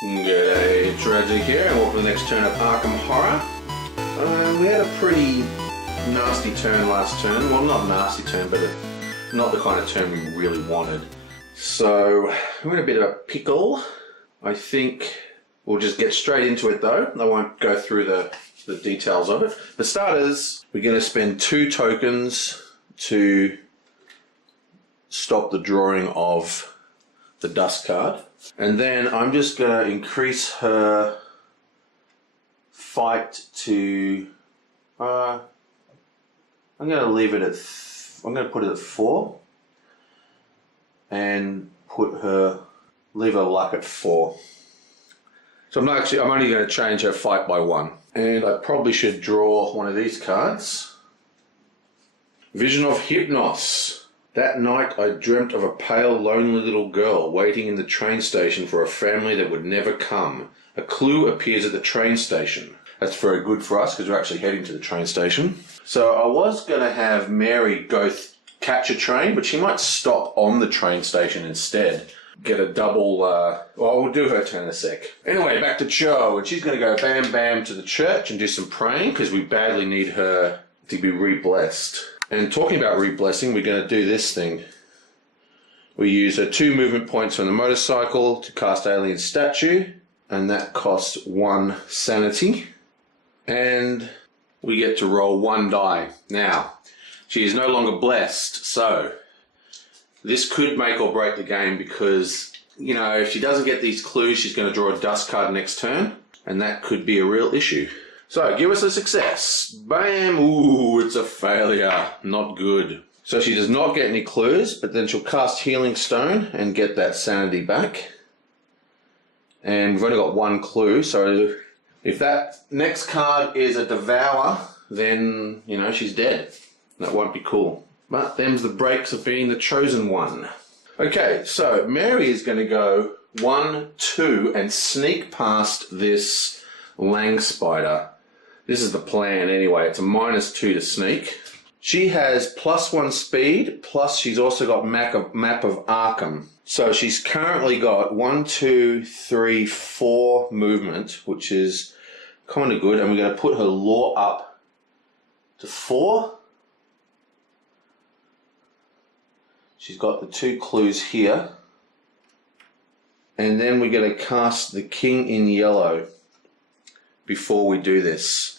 G'day, Tragic here, and welcome to the next turn of Arkham Horror. We had a pretty nasty turn last turn. Well, not a nasty turn, but not the kind of turn we really wanted. So, we're in a bit of a pickle. I think we'll just get straight into it though. I won't go through the details of it. For starters, we're going to spend 2 tokens to stop the drawing of the dust card. And then I'm just going to increase her fight to, I'm going to leave it at, I'm going to put it at 4 and leave her luck at 4. So I'm only going to change her fight by 1. And I probably should draw one of these cards. Vision of Hypnos. That night I dreamt of a pale, lonely little girl waiting in the train station for a family that would never come. A clue appears at the train station. That's very good for us because we're actually heading to the train station. So I was going to have Mary go catch a train, but she might stop on the train station instead. Get a double, well, we'll do her turn in a sec. Anyway, back to Cho, and she's going to go bam bam to the church and do some praying because we badly need her to be re-blessed. And talking about re-blessing, we're going to do this thing. We use 2 movement points on the motorcycle to cast Alien Statue, and that costs 1 sanity. And we get to roll 1 die. Now, she is no longer blessed, so this could make or break the game because, you know, if she doesn't get these clues, she's going to draw a dust card next turn, and that could be a real issue. So, give us a success. Bam! Ooh, it's a failure. Not good. So she does not get any clues, but then she'll cast Healing Stone and get that sanity back. And we've only got 1 clue, so if that next card is a Devour, then, you know, she's dead. That won't be cool. But them's the breaks of being the chosen one. Okay, so Mary is going to go 1, 2, and sneak past this Lang Spider. This is the plan anyway. It's a -2 to sneak. She has +1 speed, plus she's also got map of Arkham. So she's currently got 1, 2, 3, 4 movement, which is kind of good. And we're going to put her law up to 4. She's got the 2 clues here. And then we're going to cast the King in Yellow before we do this.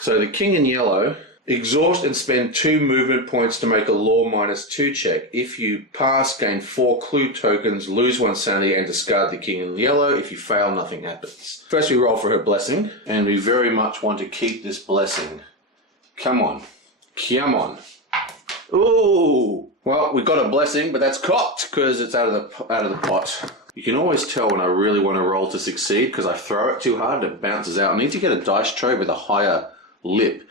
So the King in Yellow, exhaust and spend 2 movement points to make a law -2 check. If you pass, gain 4 clue tokens, lose 1 sanity and discard the King in Yellow. If you fail, nothing happens. First we roll for her blessing, and we very much want to keep this blessing. Come on. Come on. Ooh! Well, we got a blessing, but that's cocked because it's out of the pot. You can always tell when I really want to roll to succeed because I throw it too hard and it bounces out. I need to get a dice tray with a higher lip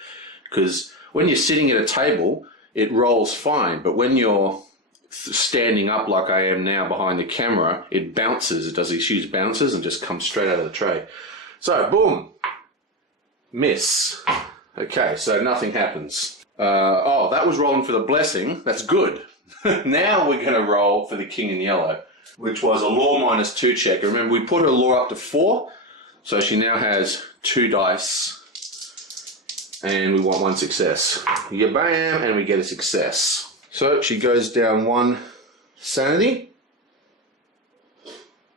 because when you're sitting at a table, it rolls fine, but when you're standing up like I am now behind the camera, it bounces. It does these huge bounces and just comes straight out of the tray. So, boom! Miss. Okay, so nothing happens. Oh, that was rolling for the blessing. That's good. Now we're going to roll for the King in Yellow, which was a law -2 check. Remember, we put her law up to 4, so she now has 2 dice, and we want 1 success. Yeah, bam, and we get a success. So she goes down 1 sanity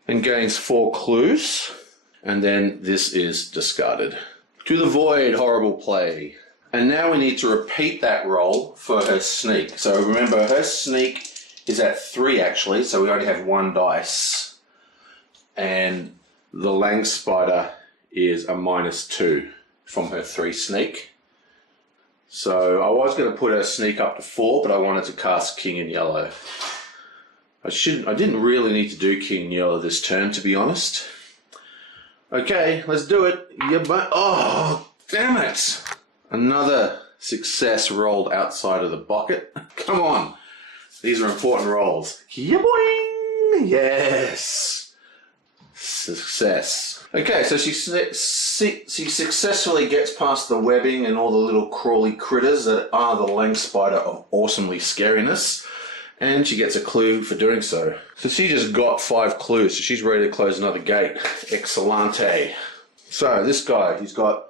and gains 4 clues, and then this is discarded. To the void, horrible play. And now we need to repeat that roll for her sneak. So remember, her sneak is at 3 actually, so we only have 1 dice. And the Lang Spider is a -2 from her 3 sneak. So I was going to put her sneak up to 4, but I wanted to cast King in Yellow. I didn't really need to do King in Yellow this turn, to be honest. Okay, let's do it. Oh, damn it! Another success rolled outside of the bucket. Come on. These are important rolls. Boing! Yes! Success. Okay, so she successfully gets past the webbing and all the little crawly critters that are the Lang Spider of awesomely scariness. And she gets a clue for doing so. So she just got 5 clues, so she's ready to close another gate. Excellente. So this guy, he's got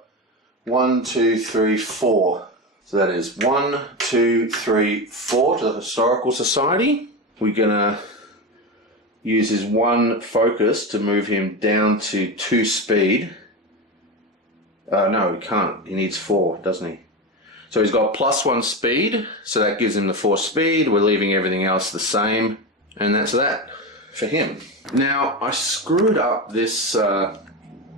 1, 2, 3, 4. So that is 1, 2, 3, 4 to the Historical Society. We're gonna use his 1 focus to move him down to 2 speed. No, he can't. He needs 4, doesn't he? So he's got +1 speed, so that gives him the 4 speed. We're leaving everything else the same, and that's that for him. Now, I screwed up this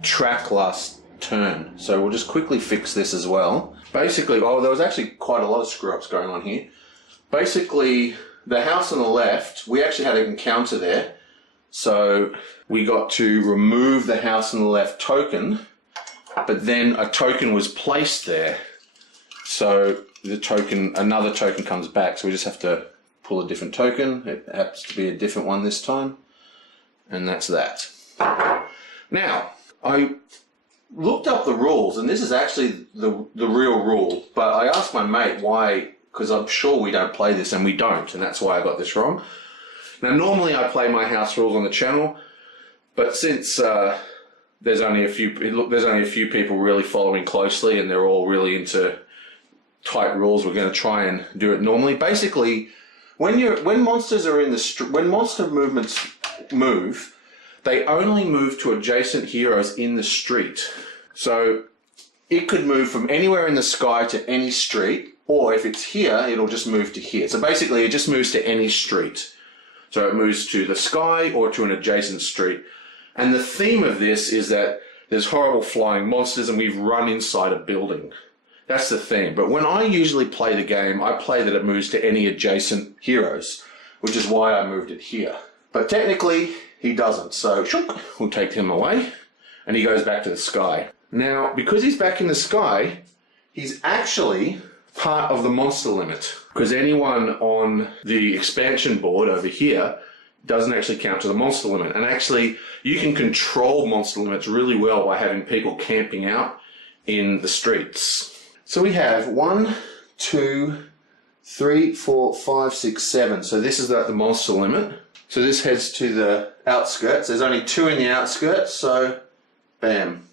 track last turn, so we'll just quickly fix this as well. Basically, oh, there was actually quite a lot of screw-ups going on here. Basically, the house on the left, we actually had an encounter there, so we got to remove the house on the left token, but then a token was placed there. So the token, another token comes back, so we just have to pull a different token. It happens to be a different one this time, and that's that. Now, I looked up the rules, and this is actually the real rule, but I asked my mate why, because I'm sure we don't play this, and we don't, and that's why I got this wrong. Now, normally I play my house rules on the channel, but since there's only a few people really following closely, and they're all really into tight rules, we're going to try and do it normally. Basically, when monsters are in the when monster movements move, they only move to adjacent heroes in the street. So it could move from anywhere in the sky to any street, or if it's here, it'll just move to here. So basically, it just moves to any street. So it moves to the sky or to an adjacent street. And the theme of this is that there's horrible flying monsters and we've run inside a building. That's the theme. But when I usually play the game, I play that it moves to any adjacent heroes, which is why I moved it here. But technically, he doesn't. So we'll take him away, and he goes back to the sky. Now, because he's back in the sky, he's actually part of the monster limit, because anyone on the expansion board over here doesn't actually count to the monster limit. And actually, you can control monster limits really well by having people camping out in the streets. So we have 1, 2, 3, 4, 5, 6, 7. So this is the monster limit. So this heads to the outskirts. There's only 2 in the outskirts, so bam.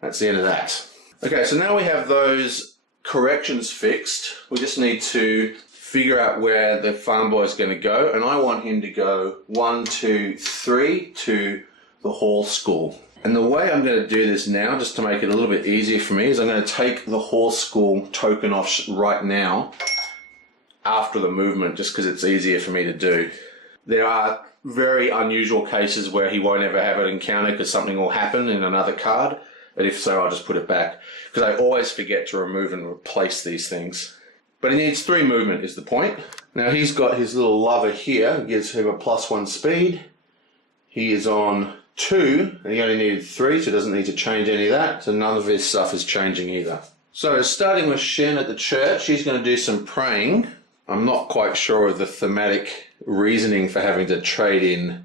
That's the end of that. Okay, so now we have those corrections fixed. We just need to figure out where the farm boy is going to go, and I want him to go 1, 2, 3 to the hall school. And the way I'm going to do this now, just to make it a little bit easier for me, is I'm going to take the hall school token off right now after the movement, just because it's easier for me to do. There are very unusual cases where he won't ever have an encounter because something will happen in another card, but if so, I'll just put it back, because I always forget to remove and replace these things. But he needs 3 movement is the point. Now he's got his little lover here, gives him a +1 speed. He is on 2, and he only needed 3, so he doesn't need to change any of that, so none of his stuff is changing either. So starting with Shen at the church, she's going to do some praying. I'm not quite sure of the thematic reasoning for having to trade in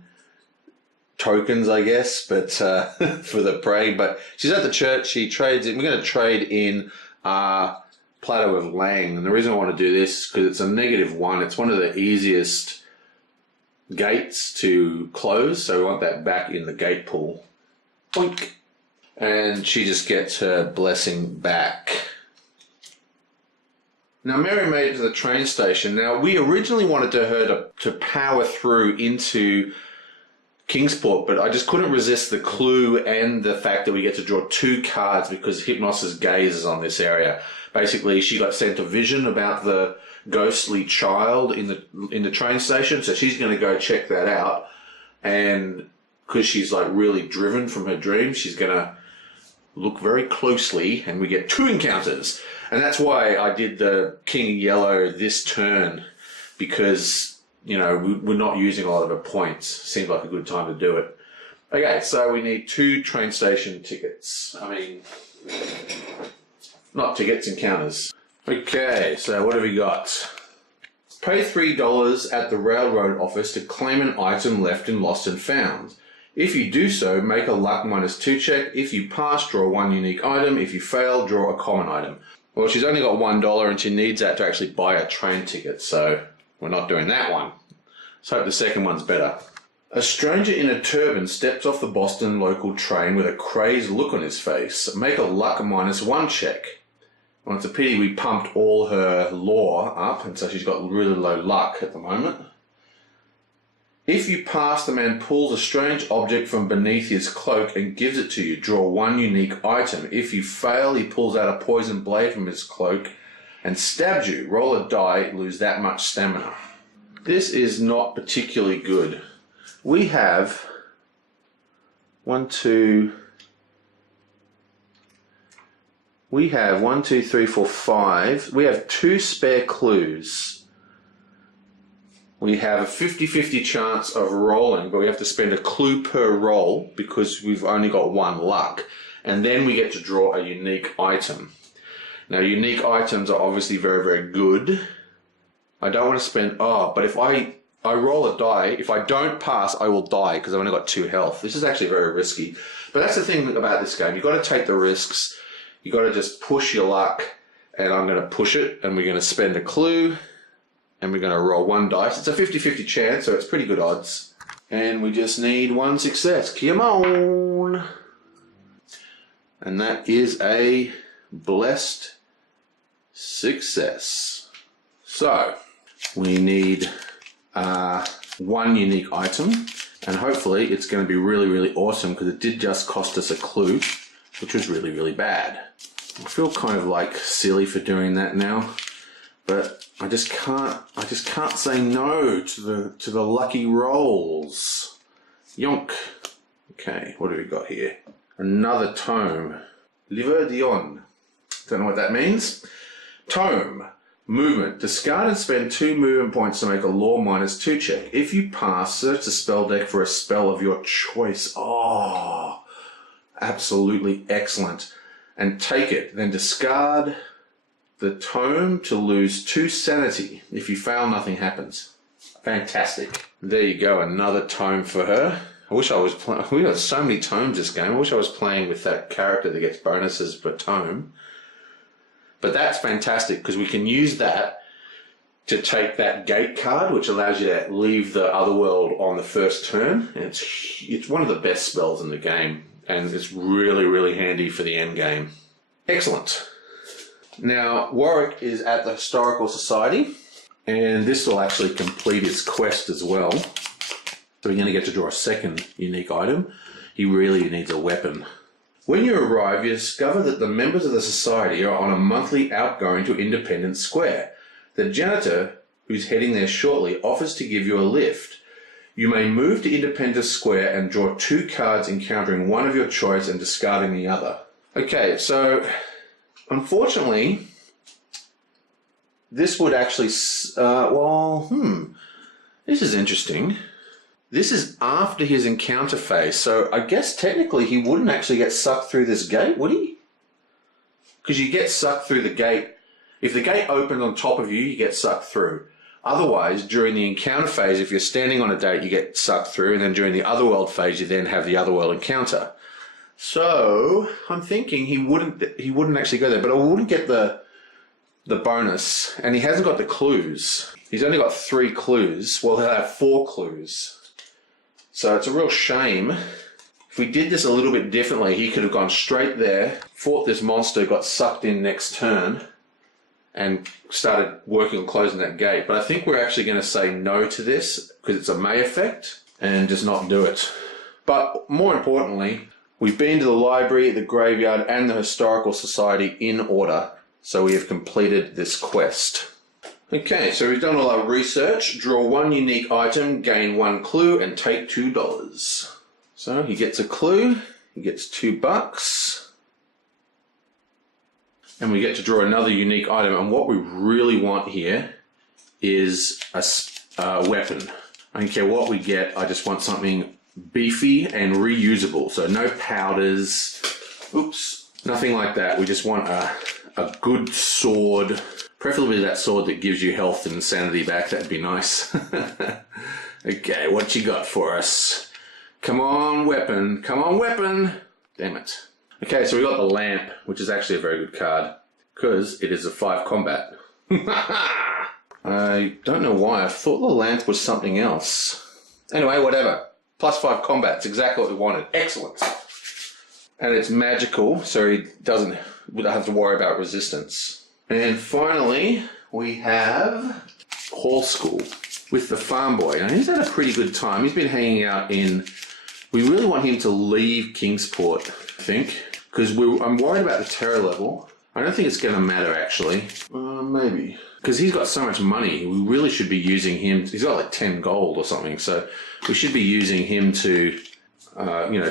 tokens, I guess, but for the praying. But she's at the church, she trades in. We're going to trade in our Plateau of Lang, and the reason I want to do this is because it's a -1. It's one of the easiest gates to close, so we want that back in the gate pool. Boink. And she just gets her blessing back. Now Mary made it to the train station. Now we originally wanted her to power through into Kingsport, but I just couldn't resist the clue and the fact that we get to draw 2 cards because Hypnos's gaze is on this area. Basically, she got sent a vision about the ghostly child in the train station, so she's going to go check that out. And because she's like really driven from her dreams, she's going to look very closely, and we get 2 encounters. And that's why I did the King of Yellow this turn, because, you know, we're not using a lot of her points. Seemed like a good time to do it. Okay, so we need 2 train station tickets. I mean, not tickets, encounters. Okay, so what have we got? Pay $3 at the railroad office to claim an item left in Lost and Found. If you do so, make a luck -2 check. If you pass, draw 1 unique item. If you fail, draw a common item. Well, she's only got $1 and she needs that to actually buy a train ticket, so We're not doing that one. Let's hope the second one's better. A stranger in a turban steps off the Boston local train with a crazed look on his face. Make a luck -1 check. Well, it's a pity we pumped all her lore up, and so she's got really low luck at the moment. If you pass, the man pulls a strange object from beneath his cloak and gives it to you. Draw 1 unique item. If you fail, he pulls out a poison blade from his cloak and stabs you. Roll a die, lose that much stamina. This is not particularly good. We have 1, 2... We have 1, 2, 3, 4, 5. We have 2 spare clues. We have a 50-50 chance of rolling, but we have to spend a clue per roll because we've only got 1 luck. And then we get to draw a unique item. Now, unique items are obviously very, very good. I don't want to spend... Oh, but if I roll a die, if I don't pass, I will die because I've only got 2 health. This is actually very risky. But that's the thing about this game. You've got to take the risks. You've got to just push your luck. And I'm going to push it, and we're going to spend a clue. And we're going to roll 1 dice. It's a 50-50 chance, so it's pretty good odds. And we just need 1 success. Come on! And that is a blessed success. So, we need 1 unique item. And hopefully it's going to be really, really awesome because it did just cost us a clue, which was really, really bad. I feel kind of like silly for doing that now. But I just can't say no to the lucky rolls. Yonk. Okay, what do we got here? Another tome. Livre d'Ion. Don't know what that means. Tome. Movement. Discard and spend 2 movement points to make a lore -2 check. If you pass, search the spell deck for a spell of your choice. Oh, absolutely excellent. And take it. Then discard the tome to lose 2 sanity. If you fail, nothing happens. Fantastic. There you go, another tome for her. I wish I was playing... We got so many tomes this game. I wish I was playing with that character that gets bonuses per tome. But that's fantastic because we can use that to take that gate card, which allows you to leave the other world on the first turn. And it's one of the best spells in the game. And it's really, really handy for the end game. Excellent. Now, Warwick is at the Historical Society, and this will actually complete his quest as well. So we're going to get to draw a second unique item. He really needs a weapon. When you arrive, you discover that the members of the society are on a monthly outgoing to Independence Square. The janitor, who's heading there shortly, offers to give you a lift. You may move to Independence Square and draw 2 cards encountering one of your choice and discarding the other. Okay, so... Unfortunately, this would actually, this is interesting. This is after his encounter phase, so I guess technically he wouldn't actually get sucked through this gate, would he? Because you get sucked through the gate. If the gate opens on top of you, you get sucked through. Otherwise, during the encounter phase, if you're standing on a date, you get sucked through, and then during the otherworld phase, you then have the otherworld encounter. So I'm thinking he wouldn't actually go there, but I wouldn't get the bonus, and he hasn't got the clues. He's only got 3 clues. Well, he'll have 4 clues. So it's a real shame. If we did this a little bit differently, he could have gone straight there, fought this monster, got sucked in next turn, and started working on closing that gate. But I think we're actually going to say no to this because it's a May effect and just not do it. But more importantly, we've been to the library, the graveyard, and the Historical Society in order, so we have completed this quest. Okay, so we've done all our research. Draw 1 unique item, gain 1 clue, and take $2. So he gets a clue, he gets $2, and we get to draw another unique item. And what we really want here is a weapon. I don't care what we get, I just want something beefy and reusable. So no powders, nothing like that. We just want a good sword, preferably that sword that gives you health and sanity back. That'd be nice. Okay, what you got for us? Come on, weapon. Come on, weapon. Damn it. Okay, so we got the lamp, which is actually a very good card because it is a 5 combat. I don't know why. I thought the lamp was something else. Anyway, whatever. +5 combat. It's exactly what we wanted. Excellent. And it's magical, so he doesn't have to worry about resistance. And finally, we have Hall School with the farm boy. Now, he's had a pretty good time. He's been hanging out in... We really want him to leave Kingsport, I think, because I'm worried about the terror level. I don't think it's going to matter, actually. Maybe. Because he's got so much money, we really should be using him. He's got like 10 gold or something, so we should be using him to,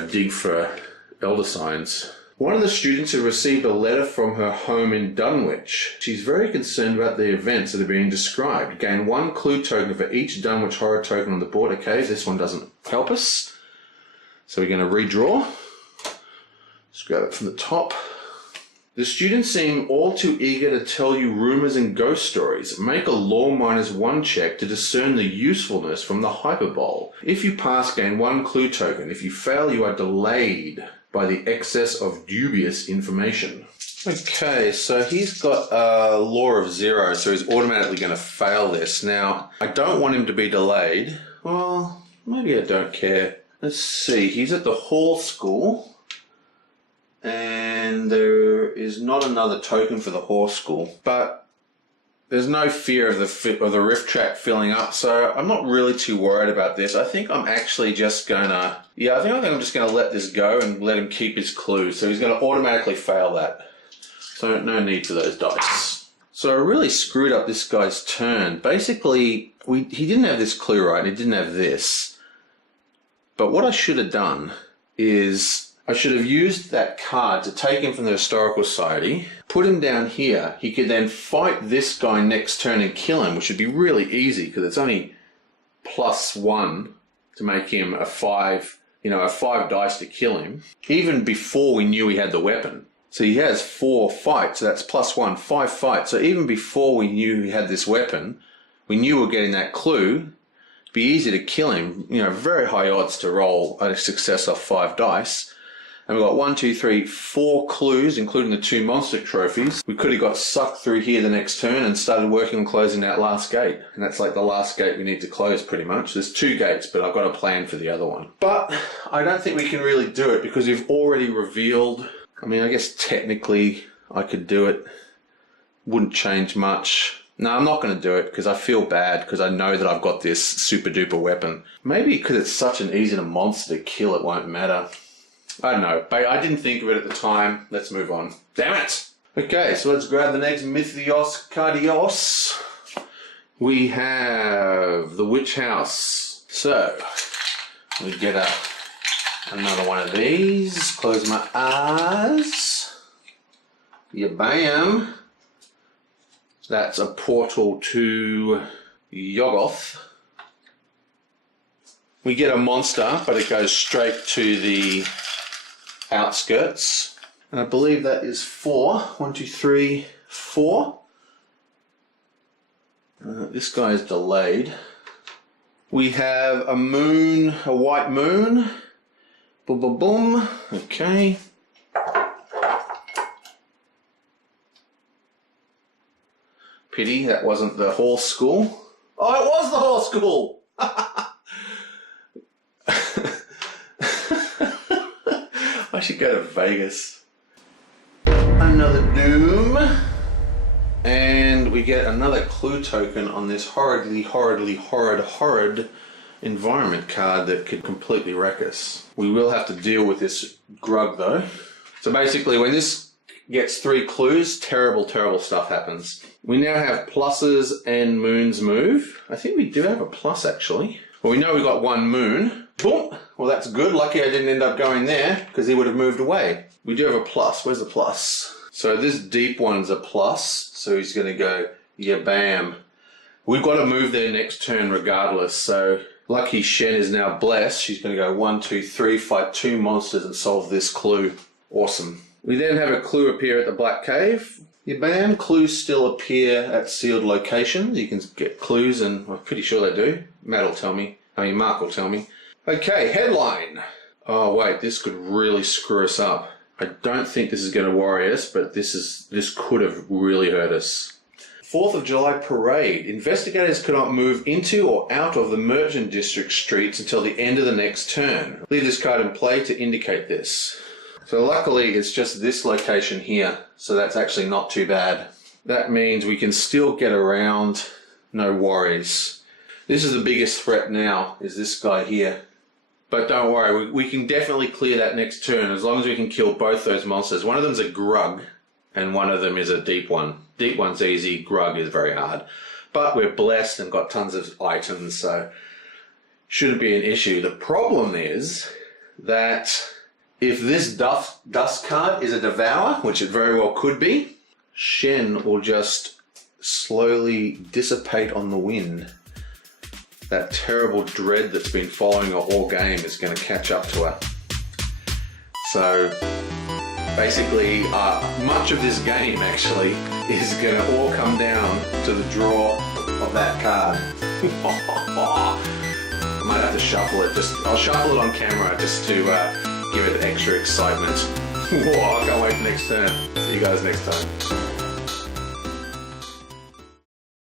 dig for elder signs. One of the students had received a letter from her home in Dunwich. She's very concerned about the events that are being described. Gain 1 clue token for each Dunwich horror token on the board. Okay, this one doesn't help us. So we're going to redraw. Let's grab it from the top. The students seem all too eager to tell you rumours and ghost stories. Make a law -1 check to discern the usefulness from the hyperbole. If you pass, gain 1 clue token. If you fail, you are delayed by the excess of dubious information. Okay, so he's got a law of 0, so he's automatically going to fail this. Now, I don't want him to be delayed. Well, maybe I don't care. Let's see, he's at the Hall School. And there is not another token for the Horse School, but there's no fear of the rift track filling up, so I'm not really too worried about this. I think I'm actually just gonna, I'm just gonna let this go and let him keep his clue. So he's gonna automatically fail that. So no need for those dice. So I really screwed up this guy's turn. Basically, he didn't have this clue right, and he didn't have this. But what I should have done is I should have used that card to take him from the Historical Society, put him down here. He could then fight this guy next turn and kill him, which would be really easy because it's only +1 to make him a 5, a 5 dice to kill him, even before we knew he had the weapon. So he has 4 fights, so that's +1, 5 fights. So even before we knew he had this weapon, we knew we were getting that clue. It'd be easy to kill him, very high odds to roll a success off 5 dice. And we've got 1, 2, 3, 4 clues, including the 2 monster trophies. We could have got sucked through here the next turn and started working on closing that last gate. And that's like the last gate we need to close pretty much. There's 2 gates, but I've got a plan for the other one. But I don't think we can really do it because we've already revealed... I guess technically I could do it. Wouldn't change much. No, I'm not going to do it because I feel bad because I know that I've got this super duper weapon. Maybe because it's such an easy monster to kill, it won't matter. I don't know, but I didn't think of it at the time. Let's move on. Damn it! Okay, so let's grab the next Mythios Cardios. We have the Witch House. So, we get another one of these. Close my eyes. Yeah, bam. That's a portal to Yoggoth. We get a monster, but it goes straight to the outskirts. And I believe that is 4. 1, 2, 3, 4. This guy is delayed. We have a moon, a white moon. Boom, boom, boom. Okay. Pity that wasn't the Horse School. Oh, it was the Horse School! I should go to Vegas. Another Doom. And we get another clue token on this horrid environment card that could completely wreck us. We will have to deal with this grug though. So basically when this gets 3 clues, terrible stuff happens. We now have pluses and moons move. I think we do have a plus actually. Well, we know we got 1 moon. Boom! Well, that's good. Lucky I didn't end up going there because he would have moved away. We do have a plus. Where's the plus? So this deep one's a plus. So he's going to go, yeah, bam. We've got to move there next turn regardless. So lucky Shen is now blessed. She's going to go 1, 2, 3, fight 2 monsters and solve this clue. Awesome. We then have a clue appear at the Black Cave. Yeah, bam. Clues still appear at sealed locations. You can get clues, and I'm pretty sure they do. Mark will tell me. Okay, headline. Oh wait, this could really screw us up. I don't think this is going to worry us, but this could have really hurt us. 4th of July parade. Investigators cannot move into or out of the Merchant District streets until the end of the next turn. Leave this card in play to indicate this. So luckily it's just this location here, so that's actually not too bad. That means we can still get around, no worries. This is the biggest threat now, is this guy here. But don't worry, we can definitely clear that next turn as long as we can kill both those monsters. One of them's a Grug, and one of them is a Deep One. Deep One's easy, Grug is very hard. But we're blessed and got tons of items, so shouldn't be an issue. The problem is that if this dust card is a Devour, which it very well could be, Shen will just slowly dissipate on the wind. That terrible dread that's been following her all game is going to catch up to her. So basically, much of this game actually is going to all come down to the draw of that card. I might have to shuffle it. I'll shuffle it on camera just to give it extra excitement. Whoa, I can't wait for next turn. See you guys next time.